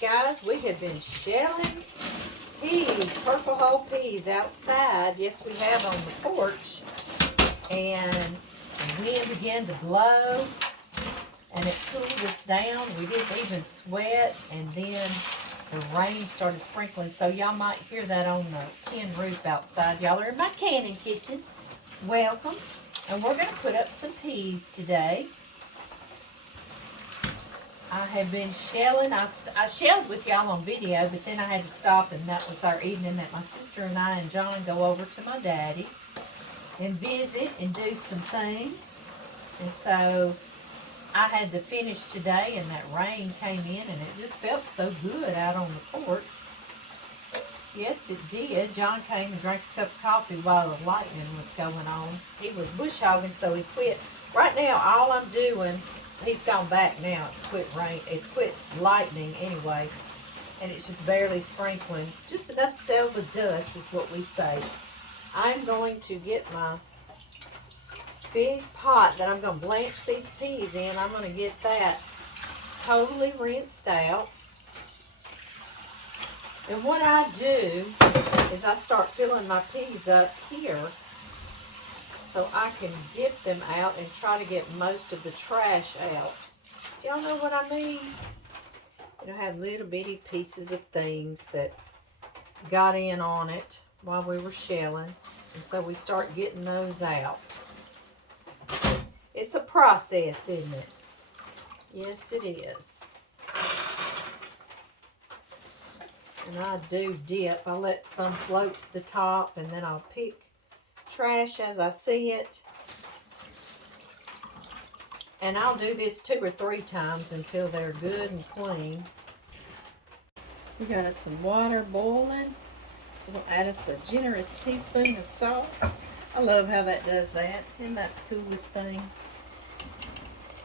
Guys, we have been shelling peas, purple whole peas outside. Yes, we have on the porch. And the wind began to blow and it cooled us down. We didn't even sweat, and then the rain started sprinkling. So y'all might hear that on the tin roof outside. Y'all are in my canning kitchen. Welcome. And we're going to put up some peas today. I have been shelling. I shelled with y'all on video, but then I had to stop, and that was our evening that my sister and I and John go over to my daddy's and visit and do some things. And so I had to finish today, and that rain came in, and it just felt so good out on the porch. Yes, it did. John came and drank a cup of coffee while the lightning was going on. He was bush hogging, so he quit. Right now, all I'm doing, he's gone back now. It's quit rain. It's quit lightning anyway, and it's just barely sprinkling. Just enough to settle the dust is what we say. I'm going to get my big pot that I'm going to blanch these peas in. I'm going to get that totally rinsed out. And what I do is I start filling my peas up here so I can dip them out and try to get most of the trash out. Y'all know what I mean? You know, have little bitty pieces of things that got in on it while we were shelling. And so we start getting those out. It's a process, isn't it? Yes, it is. And I do dip. I let some float to the top, and then I'll pick trash as I see it. And I'll do this 2 or 3 times until they're good and clean. We got us some water boiling. We'll add us a generous teaspoon of salt. I love how that does that. Isn't that the coolest thing?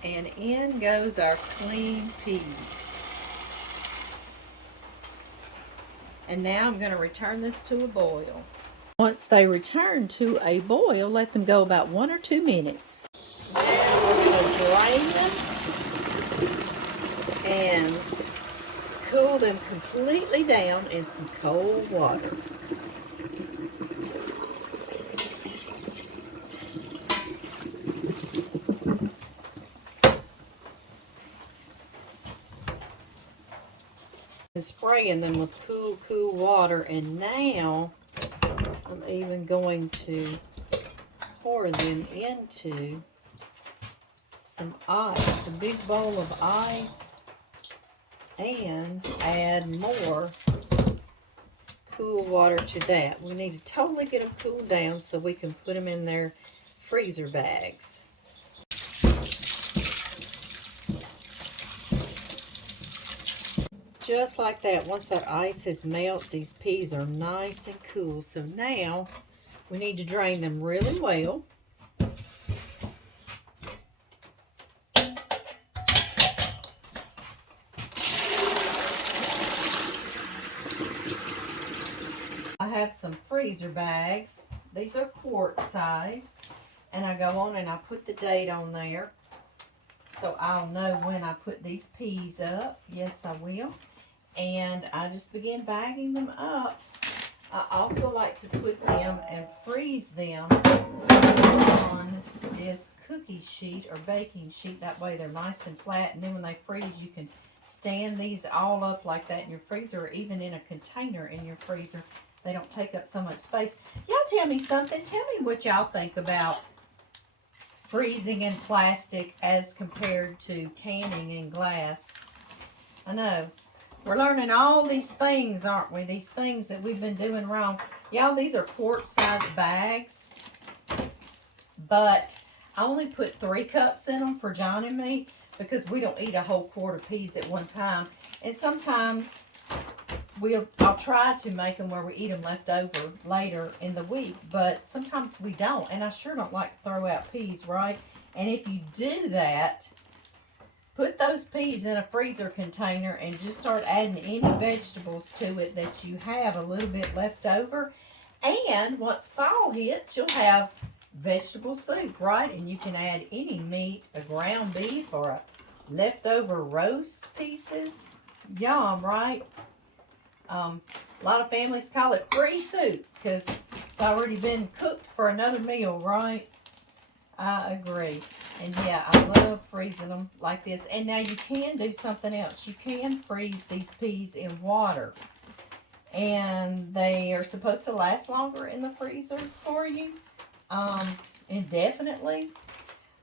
And in goes our clean peas. And now I'm going to return this to a boil. Once they return to a boil, let them go about 1 or 2 minutes. Now we're going to drain them and cool them completely down in some cold water. And spraying them with cool water, and now I'm even going to pour them into some ice, a big bowl of ice, and add more cool water to that. We need to totally get them cooled down so we can put them in their freezer bags. Just like that, once that ice has melted, these peas are nice and cool. So now we need to drain them really well. I have some freezer bags. These are quart size. And I go on and I put the date on there, so I'll know when I put these peas up. Yes, I will. And I just begin bagging them up. I also like to put them and freeze them on this cookie sheet or baking sheet. That way they're nice and flat. And then when they freeze, you can stand these all up like that in your freezer, or even in a container in your freezer. They don't take up so much space. Y'all tell me something. Tell me what y'all think about freezing in plastic as compared to canning in glass. I know. We're learning all these things, aren't we? These things that we've been doing wrong. Y'all, these are quart-sized bags. But I only put 3 cups in them for John and me because we don't eat a whole quart of peas at one time. And sometimes I'll try to make them where we eat them left over later in the week. But sometimes we don't. And I sure don't like to throw out peas, right? And if you do that, put those peas in a freezer container and just start adding any vegetables to it that you have a little bit left over. And once fall hits, you'll have vegetable soup, right? And you can add any meat, a ground beef or a leftover roast pieces. Yum, right? A lot of families call it free soup because it's already been cooked for another meal, right? I agree. And yeah, I love freezing them like this. And now you can do something else. You can freeze these peas in water. And they are supposed to last longer in the freezer for you. Indefinitely.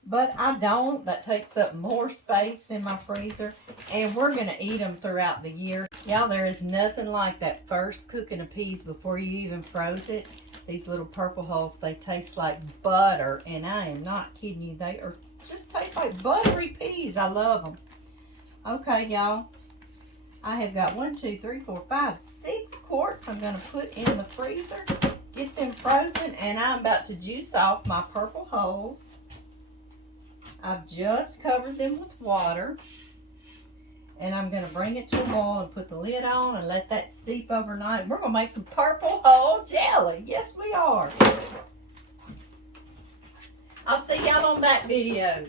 But I don't. That takes up more space in my freezer. And we're going to eat them throughout the year. Y'all, there is nothing like that first cooking of peas before you even froze it. These little purple hulls, they taste like butter. And I am not kidding you. They are just taste like buttery peas. I love them. Okay, y'all. I have got 1, 2, 3, 4, 5, 6 quarts I'm going to put in the freezer. Get them frozen. And I'm about to juice off my purple hulls. I've just covered them with water. And I'm going to bring it to a boil and put the lid on and let that steep overnight. We're going to make some purple hull jelly. Yes, we are. I'll see y'all on that video.